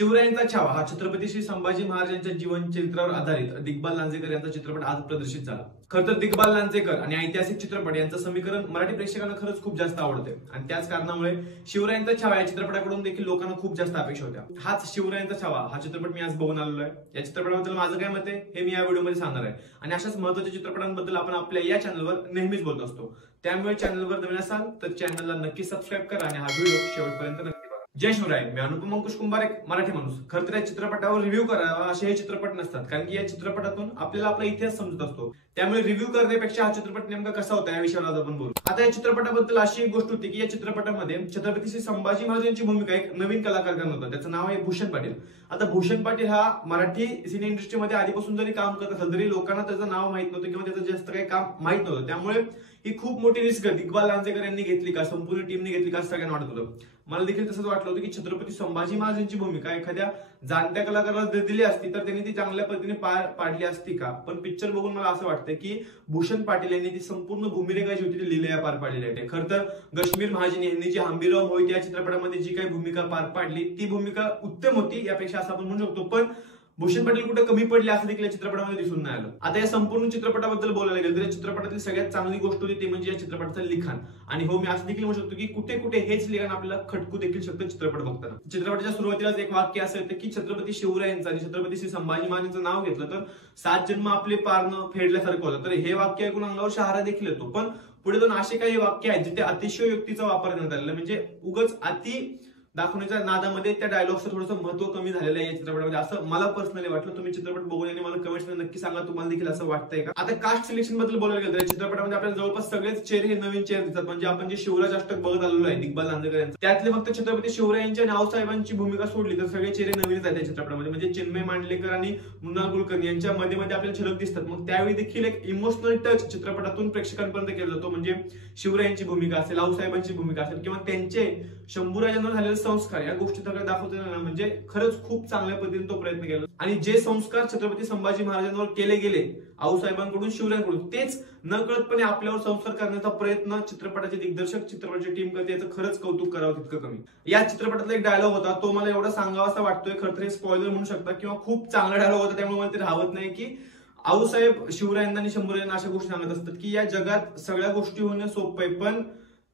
शिवरायांचा छावा हा छत्रपती श्री संभाजी महाराजांच्या जीवन चरित्रावर आधारित दिग्बाल लांजेकर यांचा चित्रपट आज प्रदर्शित झाला। खरं तर दिग्बाल लांजेकर आणि ऐतिहासिक चित्रपट यांचं समीकरण मराठी प्रेक्षकांना खरंच खूप जास्त आवडते आणि त्याच कारणामुळे शिवरायांचा छावा या चित्रपटाकडून देखील लोकांना खूप जास्त अपेक्षा होत्या। हाच शिवरायांचा छावा हा चित्रपट मी आज बघून आलेलो आहे। या चित्रपटाबद्दल माझं काय मत आहे हे मी या व्हिडिओमध्ये सांगणार आहे आणि अशाच महत्त्वाच्या चित्रपटांबद्दल आपण आपल्या या चॅनलवर नेहमीच बोलत असतो। त्यामुळे चॅनलवर नवीन असाल तर चॅनलला नक्की सबस्क्राईब करा आणि हा व्हिडिओ शेवटपर्यंत नक्की बघा। जय शिवराय, मी अनुपम अंकुश कुंभार, एक मराठी माणूस। खरं तर या चित्रपटावर रिव्ह्यू करावा असे हे चित्रपट नसतात, कारण की या चित्रपटातून आपल्याला आपला इतिहास समजत असतो। त्यामुळे रिव्ह्यू करण्यापेक्षा हा चित्रपट नेमका कसा होता या विषयावर आज आपण बोलू। आता या चित्रपटाबद्दल अशी एक गोष्ट होती की या चित्रपटामध्ये छत्रपती श्री संभाजी महाराजांची भूमिका एक नवीन कलाकार करत होता, त्याचं नाव आहे भूषण पाटील। आता भूषण पाटील हा मराठी सिने इंडस्ट्रीमध्ये आधीपासून जरी काम करत असेल तरी लोकांना त्याचं नाव माहित नव्हतं किंवा त्याचं जास्त काही काम माहित नव्हतं। त्यामुळे ही खूप मोठी रिस्क दिग्बाल लांजेकर यांनी घेतली का, संपूर्ण टीमने घेतली का, सगळ्यांना वाटत होतं। मला देखील तसंच वाटलं होतं की छत्रपती संभाजी महाराजांची भूमिका एखाद्या जाणत्या कलाकाराला दिली असती तर त्यांनी ती चांगल्या पद्धतीने पार पाडली असती का, पण पिक्चर बघून मला असं वाटतं की भूषण पाटील यांनी ती संपूर्ण भूमिका जी होती ती लिलया पार पाडलेली आहे। खरं तर गश्मीर महाजन यांनी जी हंबीरराव मोहिते या चित्रपटामध्ये जी काही भूमिका पार पाडली ती भूमिका उत्तम होती, यापेक्षा असं आपण म्हणू शकतो। पण भूषण पाटील कुठे कमी पडले असं देखील या चित्रपटामध्ये दिसून नाही आलं। आता या संपूर्ण चित्रपटाबद्दल बोलायला गेलं तर या चित्रपटातील सगळ्यात चांगली गोष्ट होती ते म्हणजे या चित्रपटाचं लिखाण। आणि हो, मी असं देखील म्हणू शकतो की कुठे कुठे हेच लिखाण आपल्याला खटकू देखील शकतं चित्रपट बघताना। चित्रपटाच्या सुरुवातीलाच एक वाक्य असं येतं की छत्रपती शिवरायांचं आणि छत्रपती श्री संभाजी महाराजांचं नाव घेतलं तर 7 जन्म आपले पारणं फेडल्यासारखं होतं। तर हे वाक्य ऐकून अंगावर शहारा देखील येतो। पण पुढे जाऊन असे काही वाक्य आहेत जिथे अतिशयोक्तीचा वापर करण्यात आलेला, म्हणजे उगाच अति दाखवण्याच्या नादामध्ये त्या डायलॉगचं थोडंसं महत्व कमी झालेलं आहे या चित्रपटामध्ये, असं मला पर्सनली वाटलं। तुम्ही चित्रपट बघून आणि मला कमेंट्समध्ये नक्की सांगा तुम्हाला देखील असं वाटतंय का। आता कास्ट सिलेक्शन बद्दल बोलायला गेलं तर चित्रपटामध्ये आपल्याला जवळपास सगळेच चेहरे हे नवीन चेहरे दिसतात। म्हणजे आपण जे शिवराज अष्टक बघत आलेलो आहे दिग्बाल लांजेकर यांचं, त्यातले फक्त छत्रपती शिवरायांच्या आणि आऊसाहेबांची भूमिका सोडली तर सगळे चेहरे नवीनच आहेत या चित्रपटामध्ये। म्हणजे चिन्मय मांडलेकर आणि मृणाल कुलकर्णी यांच्या मध्ये आपल्याला झलक दिसतात। मग त्यावेळी देखील एक इमोशनल टच चित्रपटातून प्रेक्षकांपर्यंत केला जातो। म्हणजे शिवरायांची भूमिका असेल, आऊसाहेबांची भूमिका असेल किंवा त्यांचे शंभूराजांवर झालेले संस्कार, या गोष्टी सगळं दाखवताना म्हणजे खरंच खूप चांगल्या पद्धतीने तो प्रयत्न केला। आणि जे संस्कार छत्रपती संभाजी महाराजांवर केले गेले आऊसाहेबांकडून शिवरायांकडून, तेच नकळतपणे आपल्यावर संस्कार करण्याचा प्रयत्न चित्रपटाचे दिग्दर्शक, चित्रपटाची टीम करते, याचं खरंच कौतुक करावं तितकं कमी। या चित्रपटातला एक डायलॉग होता, तो मला एवढा सांगावासा वाटतोय, खरं तर हे स्पॉइलर म्हणू शकता किंवा खूप चांगला डायलॉग होता, त्यामुळे मला ते राहत नाही की आऊसाहेब शिवरायांना आणि शंभूराजांना अशा गोष्टी सांगत असतात की या जगात सगळ्या गोष्टी होणं सोपं आहे, पण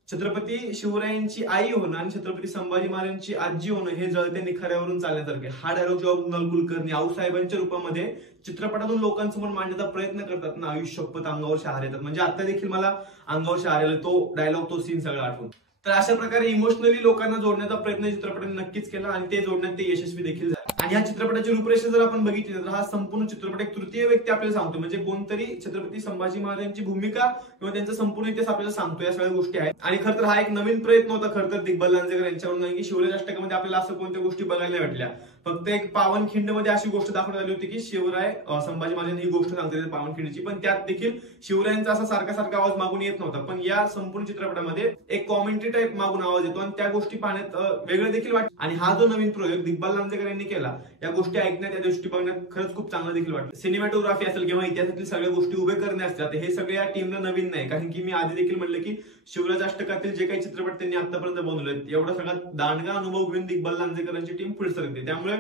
छत्रपती शिवरायांची आई होणं आणि छत्रपती संभाजी महाराजांची आजी होणं हे जळत्या निखाऱ्यावरून चालण्यासारखे। हा डायलॉग जेव्हा मृणाल कुलकर्णी आऊसाहेबांच्या रूपामध्ये चित्रपटातून लोकांसमोर मांडण्याचा प्रयत्न करतात ना, आयुष्यपत अंगावर शहार येतात। म्हणजे आता देखील मला अंगावर शहार आला तो डायलॉग, तो सीन सगळं आठवून। तर अशा प्रकारे इमोशनली लोकांना जोडण्याचा प्रयत्न चित्रपटाने नक्कीच केला आणि ते जोडण्यात ते यशस्वी देखील झाले। आणि या चित्रपटाची रूपरेषा जर आपण बघितली तर हा संपूर्ण चित्रपट एक तृतीय व्यक्ती आपल्याला सांगतो, म्हणजे कोणतरी छत्रपती संभाजी महाराजांची भूमिका किंवा त्यांचा संपूर्ण इतिहास आपल्याला सांगतो, या सगळ्या गोष्टी आहेत। आणि खरं तर हा एक नवीन प्रयत्न होता खरं तर दिग्बाल लांजेकर यांच्याकडून की शिवराज अष्टकामध्ये आपल्याला असं कोणत्या गोष्टी बघायला भेटल्या। फक्त एक पावनखिंड मध्ये अशी गोष्ट दाखवण्यात आली होती की शिवराय संभाजी महाराजांनी ही गोष्ट सांगते पावनखिंडची, पण त्यात देखील शिवरायांचा असा सारखा सारखा आवाज मागून येत नव्हता। पण या संपूर्ण चित्रपटामध्ये एक कॉमेंट्री टाईप मागून आवाज येतो आणि त्या गोष्टी पाहण्यात वेगळं देखील वाटतं। आणि हा जो नवीन प्रयोग दिग्बाल लांजेकर यांनी केला, या गोष्टी ऐकण्यात, या गोष्टी बघण्यात खरंच खूप चांगलं देखील वाटतं। सिनेमॅटोग्राफी असेल किंवा इतिहासातील सगळ्या गोष्टी उभे करणे असतात, हे सगळे या टीमला नवीन नाही, कारण की मी आधी देखील म्हणलं की शिवराज अष्टकातील जे काही चित्रपट त्यांनी आतापर्यंत बनवले एवढा सगळा दांडगा अनुभव घेऊन दिग्बाल लांजेकरांची टीम पुढे सरकते। त्यामुळे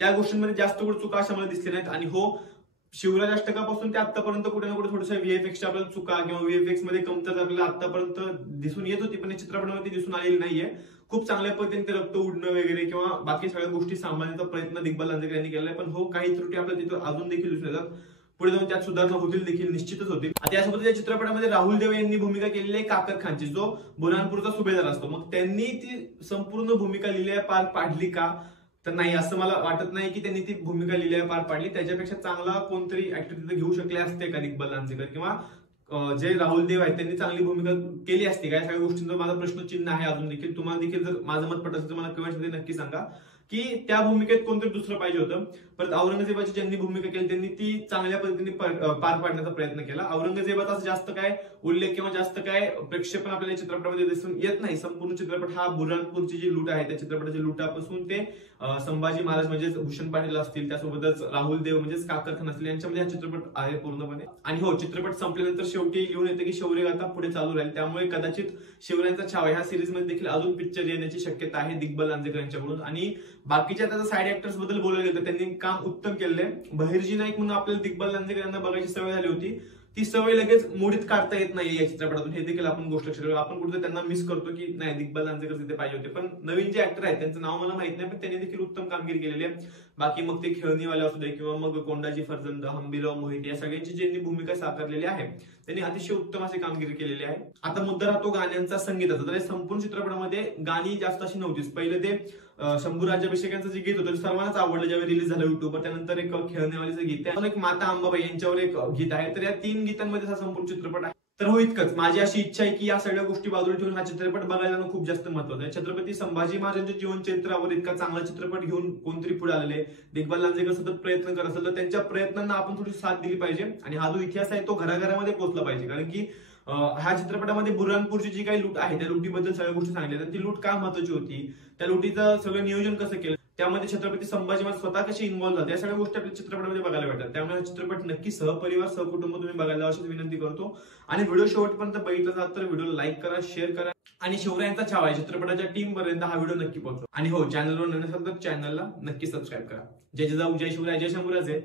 त्या गोष्टींमध्ये जास्त कुठे चुका अशा मला दिसल्या नाहीत। आणि हो, शिवराज अष्टकापासून ते आतापर्यंत कुठे ना कुठे थोडंसं व्हीएफएक्सच्या आपल्याला चुका किंवा व्हीएफएक्स मध्ये कमतरता आपल्याला आतापर्यंत दिसून येत होती, पण या चित्रपटामध्ये दिसून आलेली नाहीये। खूप चांगल्या पद्धतीने ते रक्त उडणं वगैरे किंवा बाकी सगळ्या गोष्टी सांभाळण्याचा प्रयत्न दिग्बाल लांजेकर यांनी केलाय। पण हो, काही त्रुटी आपल्याला तिथं अजून देखील दिसून येतात, पुढे जाऊन त्यात सुधारणा होतील देखील, निश्चितच होतील। आता यासोबत या चित्रपटामध्ये राहुल देव यांनी भूमिका केलेली आहे काकर खानची, जो बुरहानपूरचा सुभेदार असतो। मग त्यांनी ती संपूर्ण भूमिका लिहिल्या पार पाडली का, तर नाही, असं मला वाटत नाही की त्यांनी ती भूमिका लिहिल्या पार पाडली। त्याच्यापेक्षा चांगला कोणतरी ऍक्टर तिथे घेऊ शकले असते का दिग्बाल लांजेकर, किंवा जे राहुल देव आहेत त्यांनी चांगली भूमिका केली असती का, या सगळ्या गोष्टींचा माझा प्रश्नचिन्ह आहे अजून देखील। तुम्हाला देखील जर माझं मत पटत असेल तर मला कमेंट्समध्ये नक्की सांगा की त्या भूमिकेत कोणतरी दुसरं पाहिजे होतं। परत औरंगजेबाची ज्यांनी भूमिका केली त्यांनी ती चांगल्या पद्धतीने पार पाडण्याचा प्रयत्न केला। औरंगजेबाचा जास्त काय उल्लेख किंवा जास्त काय प्रक्षेपण आपल्याला चित्रपटामध्ये दिसून येत नाही। संपूर्ण चित्रपट हा बुरहानपूरची जी लूट आहे त्या चित्रपटाच्या लुटापासून ते संभाजी महाराज म्हणजेच भूषण पाटील असतील, त्यासोबतच राहुल देव म्हणजेच काकर खान असतील, यांच्यामध्ये हा चित्रपट आहे पूर्णपणे. आणि हो, चित्रपट संपल्यानंतर शेवटी येऊन येते की शौर्यगाथा पुढे चालू राहील, त्यामुळे कदाचित शिवरायांचा छावा ह्या सिरीज मध्ये देखील अजून पिक्चर येण्याची शक्यता आहे दिग्बल लांजेकर यांच्याकडून. आणि बाकीच्या त्याचा साईड ऍक्टर्स बद्दल बोलायला गेलं तर त्यांनी काम उत्तम केलंय. बहिर्जी नाईक म्हणून आपल्याला दिग्बल लांजेकर यांना बघायची सवय झाली होती, ती सवय लगेच मोडीत काढता येत नाही या चित्रपटातून. हे देखील आपण गोष्ट लक्षात ठेवू. आपण कुठे त्यांना मिस करतो की नाही दिग्बल लांजेकर तिथे पाहिजे होते. पण नवीन जे ऍक्टर आहेत त्यांचं नाव मला माहित नाही, पण त्यांनी देखील उत्तम कामगिरी केलेली आहे. बाकी मग ते खेळणीवाले असू दे किंवा मग कोंडाजी फरजंद, हंबीरराव मोहिते, या सगळ्यांची ज्यांनी भूमिका साकारलेली आहे त्यांनी अतिशय उत्तम अशी कामगिरी केलेली आहे. आता मुद्दा राहतो गाण्यांचा, संगीताचा. तर संपूर्ण चित्रपटामध्ये गाणी जास्त अशी नव्हतीच. पहिले ते शंभू राज्याभिषेक यांचं जे गीत होतं झालं ज्यावेळी रिलीज झालं युट्यूबवर. त्यानंतर एक खेळणेवालीचं गीत, त्यानंतर एक माता अंबाबाई यांच्यावर एक गीत आहे. तर या 3 गीतांमध्ये हा संपूर्ण चित्रपट आहे. तर हो, इतकंच. माझी अशी इच्छा आहे की या सगळ्या गोष्टी बाजूला ठेवून हा चित्रपट बघायला खूप जास्त महत्वाचं आहे. छत्रपती संभाजी महाराजांच्या जीवन चरित्रावर इतका चांगला चित्रपट घेऊन कोणतरी पुढे आलेले. दिग्बल लांजेकर सतत प्रयत्न करत असेल तर त्यांच्या प्रयत्नांना आपण थोडी साथ दिली पाहिजे आणि हा जो इतिहास आहे तो घराघरामध्ये पोहोचला पाहिजे. कारण की ह्या चित्रपटामध्ये बुरहानपूरची जी काही लूट आहे त्या लुटीबद्दल सगळ्या गोष्टी सांगितल्या. ती लूट का महत्वाची होती, त्या लुटीचं सगळं नियोजन कसं केलं, त्यामध्ये छत्रपती संभाजी महाराज स्वतः कशी इन्व्हॉल्व्ह झाले, या सगळ्या गोष्टी आपल्या चित्रपटामध्ये बघायला भेटतात. त्यामुळे हा चित्रपट नक्की सहपरिवार सहकुटुंब तुम्ही बघायला अशी विनंती करतो. आणि व्हिडिओ शेवटपर्यंत बघितला जात तर व्हिडिओ लाईक करा, शेअर करा आणि शिवरायांचा छावा या चित्रपटाच्या टीम पर्यंत हा व्हिडिओ नक्की पोहोचवा. आणि हो, चॅनलवर नसेल तर चॅनलला नक्की सबस्क्राईब करा. जय जिजाऊ, जय शिवराय, जय शंभूराजे.